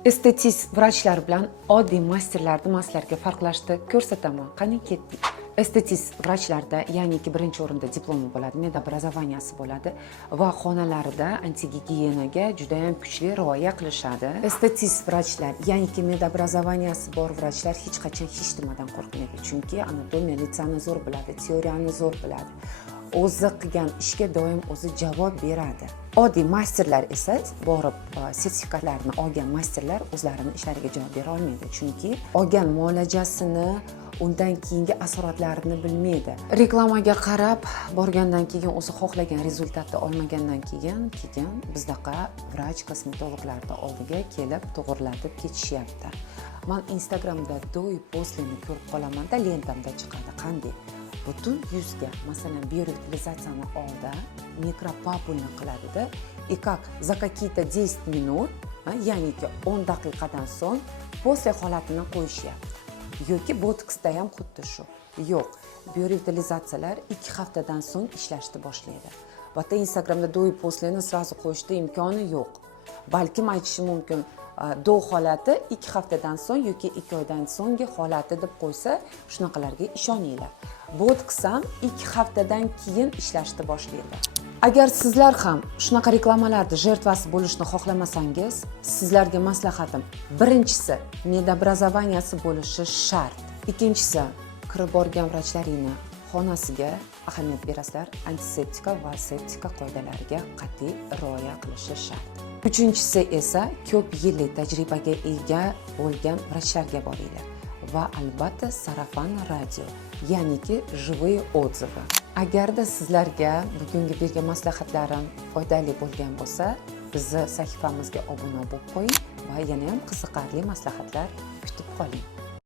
Estetist vrachlar bilan oddiy masterlar nimalarga farqlashdi ko'rsataman. Qani ketdik. Estetist vrachlarda, ya'niki birinchi o'rinda diplomi bo'ladi, medobrazovaniyasi bo'ladi va xonalarida antigigienaga juda ham kuchli rioya qilishadi. Estetist vrachlar, ya'niki medobrazovaniyasi bor vrachlar hech qachon hech nimadan qo'rqmaydi, chunki anatomiya litsani zo'r biladi, teoriyani zo'r biladi. O'zi qilgan ishga doim o'zi javob beradi. Oddiy masterlar esa borib sertifikatlarni olgan masterlar o'zlarining ishlariga javob bera olmaydi, chunki olgan muolajasini, undan keyingi asoratlarini bilmaydi. Reklamaga qarab borgandan keyin o'zi xohlagan rezultatni olmagandan keyin bizdaqa vrach kosmetologlarning oldiga kelib to'g'irlatib ketishyapti. Men Instagramda do'y postlarni ko'rib qolaman-da, lentamda chiqadi. Qanday? Butun yuzga, masalan, biorevitalizatsiyani oldi, mikropapulni qiladi-da, и как за какие-то 10 minut, ya'niki 10 daqiqadan so'ng после holatini qo'yishyapti. Yoki botoksda ham xuddi shu. Yo'q, biorevitalizatsiyalar 2 haftadan so'ng ishlashni boshlaydi. Va Instagramda do'y postlarni sразу qo'yishda imkoni yo'q. Balkim aytishim mumkin, do holati 2 haftadan so'ng yoki 2 oydan so'nggi holati deb qo'ysa, shunaqalarga ishoninglar. Botoks ham 2 haftadan keyin ishlashni boshlaydi. Agar sizlar ham shunaqa reklamalarda jertvasi bo'lishni xohlamasangiz, sizlarga maslahatim: birinchisi, medobrazovaniyasi bo'lishi shart. Ikkinchisi, kirib borgan vrachlaringni xonasiga ahamiyat berasizlar, antiseptika va septika qoidalariga qat'iy rioya qilishi shart. Uchinchisi esa ko'p yillik tajribaga ega bo'lgan vrachlarga boringlar va albatta sarafan radio, ya'niki живые отзывы. Agarda sizlarga bugungi bergan maslahatlarim foydali bo'lgan bo'lsa, bizni sahifamizga obuna bo'lib qo'ying va yana ham qiziqarli maslahatlar kutib qoling.